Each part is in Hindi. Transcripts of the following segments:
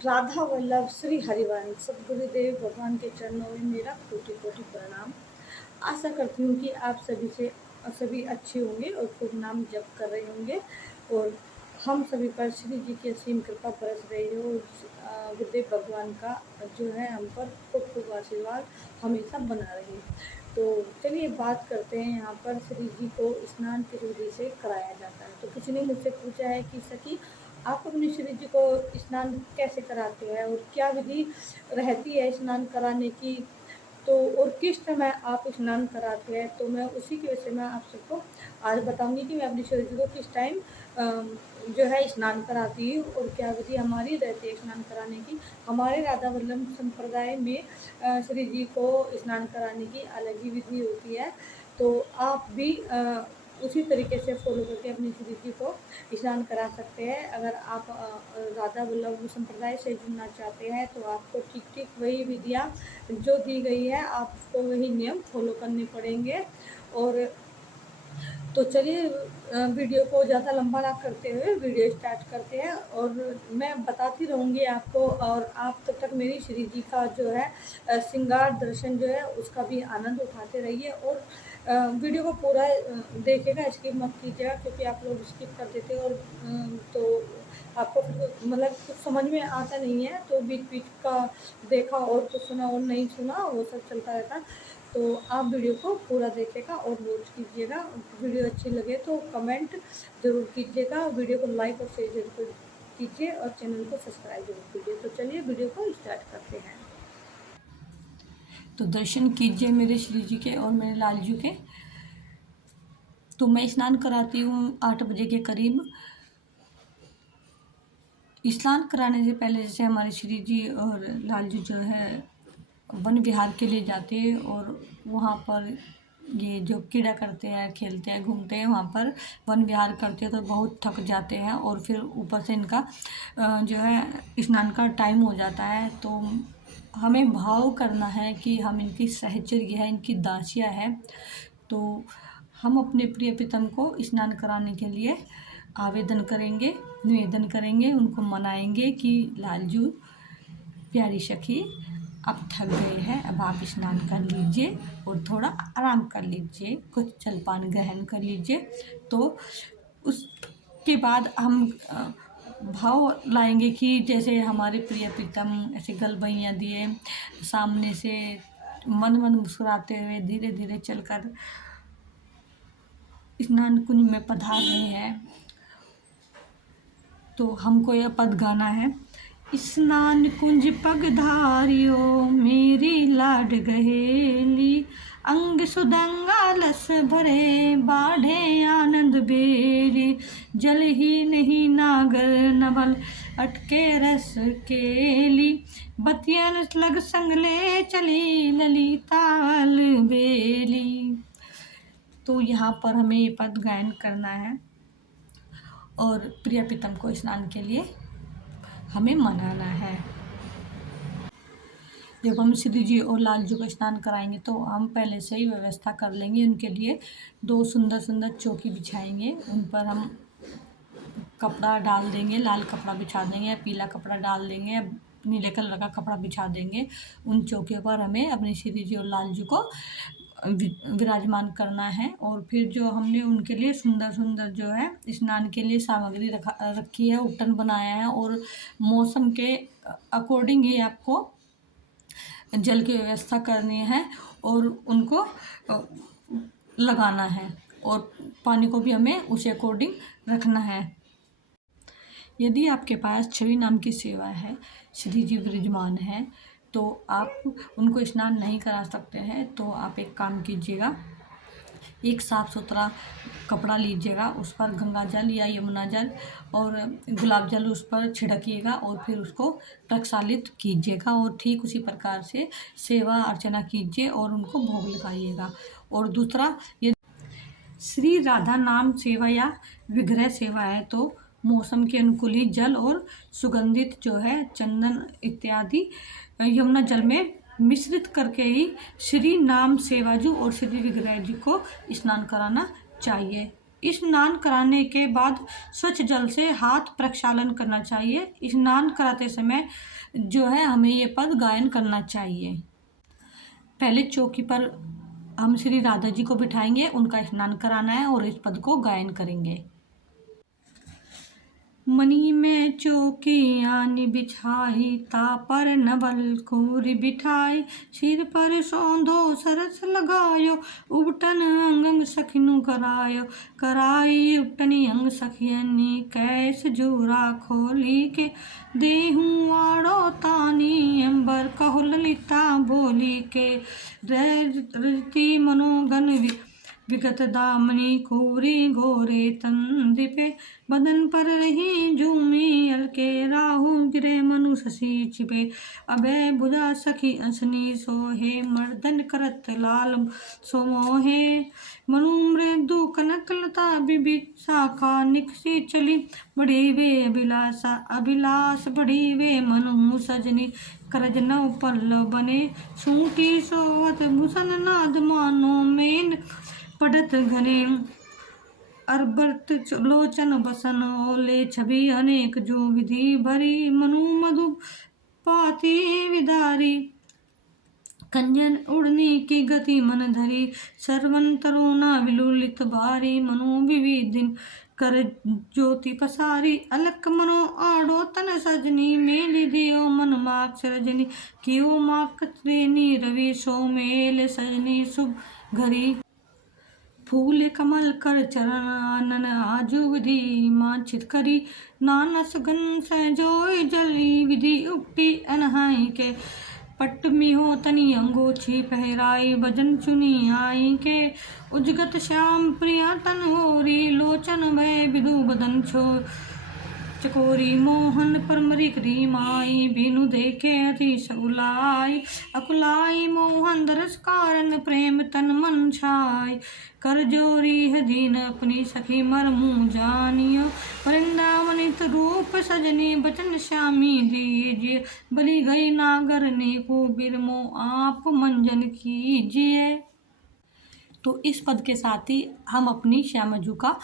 राधा वल्लभ श्री हरिवंश गुरुदेव भगवान के चरणों में मेरा कोटि कोटि प्रणाम। आशा करती हूँ कि आप सभी अच्छे होंगे और खूब नाम जप कर रहे होंगे और हम सभी पर श्री जी की असीम कृपा बरस रही हो और गुरुदेव भगवान का जो है हम पर खूब खूब आशीर्वाद हमेशा बना रहे। तो चलिए बात करते हैं। यहाँ पर श्री जी को स्नान किस विधि से कराया जाता है। तो किसी ने मुझसे पूछा है कि सखी आप अपने श्री जी को स्नान कैसे कराते हैं और क्या विधि रहती है स्नान कराने की, तो और किस समय आप स्नान कराते हैं। तो मैं उसी के विषय में आप सबको आज बताऊंगी कि मैं अपनी श्री जी को किस टाइम जो है स्नान कराती हूँ और क्या विधि हमारी रहती है स्नान कराने की। हमारे राधा वल्लभ संप्रदाय में श्री जी को स्नान कराने की अलग ही विधि होती है। तो आप भी उसी तरीके से फॉलो करके अपनी श्री जी को स्नान करा सकते हैं। अगर आप राधा वल्लभ संप्रदाय से जुड़ना चाहते हैं तो आपको ठीक ठीक वही विधियाँ जो दी गई है आपको वही नियम फॉलो करने पड़ेंगे। और तो चलिए वीडियो को ज़्यादा लंबा ना करते हुए वीडियो स्टार्ट करते हैं और मैं बताती रहूँगी आपको और आप तब तक मेरी श्री जी का जो है श्रृंगार दर्शन जो है उसका भी आनंद उठाते रहिए। और वीडियो को पूरा देखिएगा, स्किप मत कीजिएगा क्योंकि आप लोग स्किप कर देते हैं और तो आपको मतलब कुछ समझ में आता नहीं है तो बीच बीच का देखा और कुछ सुना और नहीं सुना वो सब चलता रहता है। तो आप वीडियो को पूरा देखिएगा और वॉच कीजिएगा। वीडियो अच्छी लगे तो कमेंट ज़रूर कीजिएगा, वीडियो को लाइक और शेयर जरूर कीजिए और चैनल को सब्सक्राइब जरूर कीजिए। तो चलिए वीडियो को स्टार्ट करते हैं। तो दर्शन कीजिए मेरे श्री जी के और मेरे लाल जी के। तो मैं स्नान कराती हूँ 8 बजे के करीब। स्नान कराने से पहले जैसे हमारे श्री जी और लाल जी जो है वन विहार के लिए जाते हैं और वहाँ पर ये जो कीड़ा करते हैं, खेलते हैं, घूमते हैं, वहाँ पर वन विहार करते हैं तो बहुत थक जाते हैं और फिर ऊपर से इनका जो है स्नान का टाइम हो जाता है। तो हमें भाव करना है कि हम इनकी सहचर्य है, इनकी दासियाँ है। तो हम अपने प्रिय प्रीतम को स्नान कराने के लिए आवेदन करेंगे, निवेदन करेंगे, उनको मनाएंगे कि लालजू प्यारी सखी अब थक गए हैं, अब आप स्नान कर लीजिए और थोड़ा आराम कर लीजिए, कुछ जलपान ग्रहण कर लीजिए। तो उसके बाद हम भाव लाएंगे कि जैसे हमारे प्रिय प्रीतम ऐसे गलबैयाँ दिए सामने से मन मन मुस्कुराते हुए धीरे धीरे चलकर स्नान कुंज में पधार रहे हैं। तो हमको यह पद गाना है। स्नान कुंज पगधारियो मेरी लाड गहेली, अंग सुदंगा लस भरे बाढ़े आनंद बेरी, जल ही नहीं नागर नवल अटके रस केली, बतियन लग संगले चली ललिताल बेली। तो यहाँ पर हमें ये पद गायन करना है और प्रिय प्रीतम को स्नान के लिए हमें मनाना है। जब हम श्री जी और लाल जी को स्नान कराएंगे तो हम पहले से ही व्यवस्था कर लेंगे। उनके लिए 2 सुंदर सुंदर चौकी बिछाएंगे, उन पर हम कपड़ा डाल देंगे, लाल कपड़ा बिछा देंगे या पीला कपड़ा डाल देंगे, नीले कलर का कपड़ा बिछा देंगे। उन चौकियों पर हमें अपने श्री जी और लाल जी को विराजमान करना है। और फिर जो हमने उनके लिए सुंदर सुंदर जो है स्नान के लिए सामग्री रखी है, उबटन बनाया है और मौसम के अकॉर्डिंग ही आपको जल की व्यवस्था करनी है और उनको लगाना है और पानी को भी हमें उसी अकॉर्डिंग रखना है। यदि आपके पास छवि नाम की सेवा है, श्री जी विराजमान है, तो आप उनको स्नान नहीं करा सकते हैं। तो आप एक काम कीजिएगा, एक साफ़ सुथरा कपड़ा लीजिएगा, उस पर गंगा जल या यमुना जल और गुलाब जल उस पर छिड़किएगा और फिर उसको प्रक्षालित कीजिएगा और ठीक उसी प्रकार से सेवा अर्चना कीजिए और उनको भोग लगाइएगा। और दूसरा, ये श्री राधा नाम सेवा या विग्रह सेवा है तो मौसम के अनुकूल ही जल और सुगंधित जो है चंदन इत्यादि यमुना जल में मिश्रित करके ही श्री नाम सेवाजू और श्री विग्रह जी को स्नान कराना चाहिए। स्नान कराने के बाद स्वच्छ जल से हाथ प्रक्षालन करना चाहिए। स्नान कराते समय जो है हमें ये पद गायन करना चाहिए। पहले चौकी पर हम श्री राधा जी को बिठाएंगे, उनका स्नान कराना है और इस पद को गायन करेंगे। मणि में चौकी बिछाई, तापर नवल कोरी बिठाई, सिर पर सौंधो सरस लगायो, उबटन अंग सखिनु करायो, कराई उबटनी अंग सखियनी, कैस जोरा खोली के, देहूँ आड़ो तानी अंबर कहो ललिता बोली के, रजती मनोगन विगत दामनी कोरी घोरे तन दिपे, बदन पर रही झूमी अलके, राहु गिरे मनु शशि छिपे, अभय भुजा सखी असनी सोहे, मर्दन करत लाल सोमोहे, मनु मृदु कनक लता बिबि, शाखा निकसी चली बढ़ी वे अभिलाषा, अभिलाष बढ़ी वे मनु सजनी, करज नव पल्लव बने, सूटी सोवत भूषण नाद मानो, मेन पढ़त घने अरबर्त लोचन बसन, ओले छवि अनेक जो विधि भरी, मनु मधु पाती विदारी, कंजन उड़नी की गति मन धरी, सरवन तरोना विलुलित भारी, मनु विविधिन कर ज्योति पसारी, अलक मनो आड़ो तन सजनी, मेली दियो मन माक रजनी, कियो माक श्रेणी रवि सो मेल सजनी, शुभ घरी फूल कमल कर चरण आनन, आजु विधि मांछित करी, नाना सुगन सहजोय जली, विधि उक्ति अनहाई के, पट्ट मिहो तनी अंगोछी पहराई, भजन चुनी आई के, उजगत श्याम प्रिया तन होरी, लोचन भय विदु बदन छो चकोरी, मोहन परमरी करी माई, बिनु देखे अति सकुलाई, अकुलाई मोहन दरस कारण, प्रेम तन मन छाई, कर जोरी है दीन अपनी सखी मरमू जानियो, वृंदावनित रूप सजनी, बचन श्यामी दीजिए, बलि गई नागर ने को बिरमो, आप मंजन कीजिए। तो इस पद के साथ ही हम अपनी श्यामजू का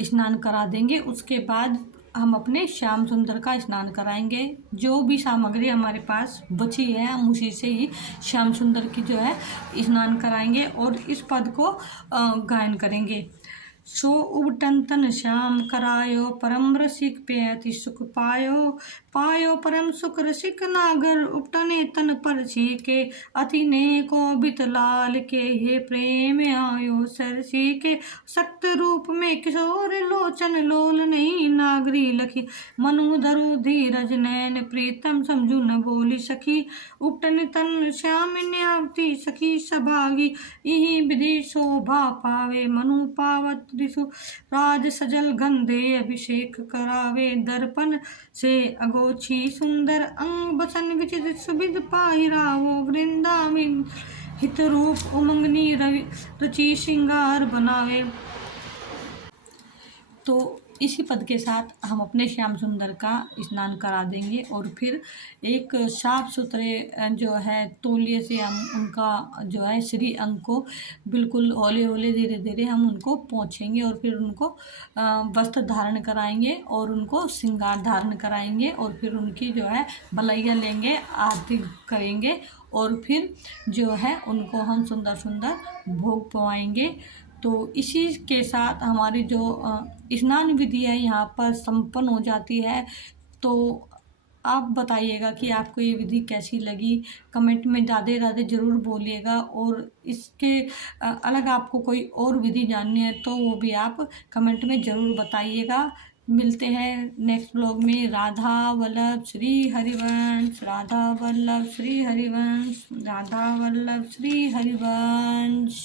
स्नान करा देंगे। उसके बाद हम अपने श्याम सुंदर का स्नान कराएंगे। जो भी सामग्री हमारे पास बची है हम उसी से ही श्याम सुंदर की जो है स्नान कराएंगे और इस पद को गायन करेंगे। सो उबटन तन श्याम करायो, परम रसिक पे अति सुख पायो, पायो परम सुख रसिक नागर, उपटने तन पर के, अति ने को बित लाल के, हे प्रेम आयो सरसी के, सक्त रूप में किशोर लोचन, लोल नहीं नागरी लखी, मनु धरु धीरज नैन, प्रीतम समझू न बोली सखी, उपटन तन श्याम न्यावती सखी सभागी, यही विधि शोभा पावे, मनु पावत दिशु राज सजल गंधे, अभिषेक करावे, दर्पण से अगोछी सुंदर अंग, बसन विचित्र सुविध पाहिरावो, वृंदावन हित रूप उमंगनी रचि श्रृंगार बनावे। तो इसी पद के साथ हम अपने श्याम सुंदर का स्नान करा देंगे और फिर एक साफ सुथरे जो है तौलिए से हम उनका जो है श्री अंग को बिल्कुल हौले हौले धीरे धीरे हम उनको पोंछेंगे और फिर उनको वस्त्र धारण कराएंगे और उनको श्रृंगार धारण कराएंगे और फिर उनकी जो है बलैया लेंगे, आरती करेंगे और फिर जो है उनको हम सुंदर सुंदर भोग पवाएंगे। तो इसी के साथ हमारी जो स्नान विधि है यहाँ पर संपन्न हो जाती है। तो आप बताइएगा कि आपको ये विधि कैसी लगी, कमेंट में राधे राधे ज़रूर बोलिएगा और इसके अलग आपको कोई और विधि जाननी है तो वो भी आप कमेंट में ज़रूर बताइएगा। मिलते हैं नेक्स्ट ब्लॉग में। राधा वल्लभ श्री हरिवंश, राधा वल्लभ श्री हरिवंश, राधा वल्लभ श्री हरिवंश।